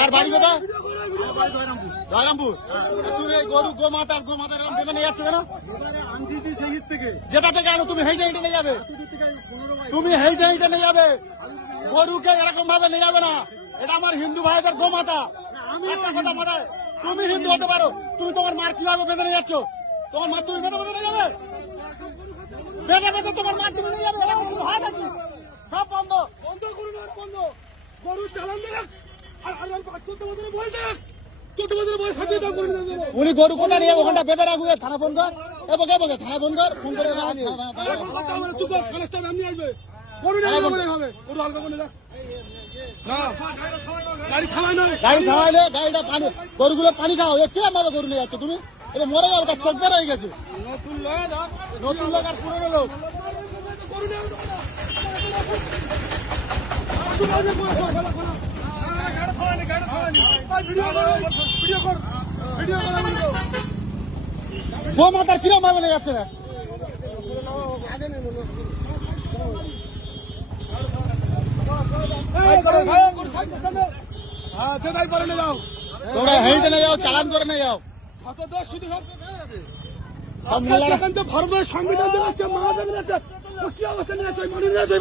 আর বাড়ি কোথায়? জয়রামপুর। তুমি এই গরু গোমাতা বেঁধে নিয়ে যাচ্ছ কেন? যেটা থেকে আনো তুমি হেঁটে হেঁটে নিয়ে যাবে, তুমি হেঁটে হেঁটে নিয়ে যাবে, গরুকে এরকম ভাবে নিয়ে যাবে না। এটা আমার হিন্দু ভাইদের গোমাতা। একটা কথা মাথায়, তুমি হিন্দু হতে পারো, তুমি তোমার মার কিভাবে বেঁধে নিয়ে যাচ্ছ? তোমার মার তুমি বেঁধে নিয়ে যাবে, বেঁধে বেঁধে তোমার মার তুমি নিয়ে যাবে, এরকম কিছু হয় নাকি? সব বন্ধ বন্ধ করুন, বন্ধ। গরু চালান দেখ, উনি গরু কোথায় নিয়ে ওখানটা বেঁধে রাখবে, থানা ফোন কর, থানা ফোন কর, ফোন করে গাড়ি থামাইলে গাড়িটা পানি, গরুগুলো পানি খাও। কে আমাদের গরু নিয়ে যাচ্ছ তুমি? এটা মরে যাবে, তার চোখ বের হয়ে গেছে। নতুন লোক আর পুরনো লোক। গোমাতার কিরম ভাবে লেগে যাচ্ছে না? তোমরা হেঁটে নিয়ে যাও, চালান করে নিয়ে যাও। ভারতের সংবিধান কি অবস্থা নিয়ে আছে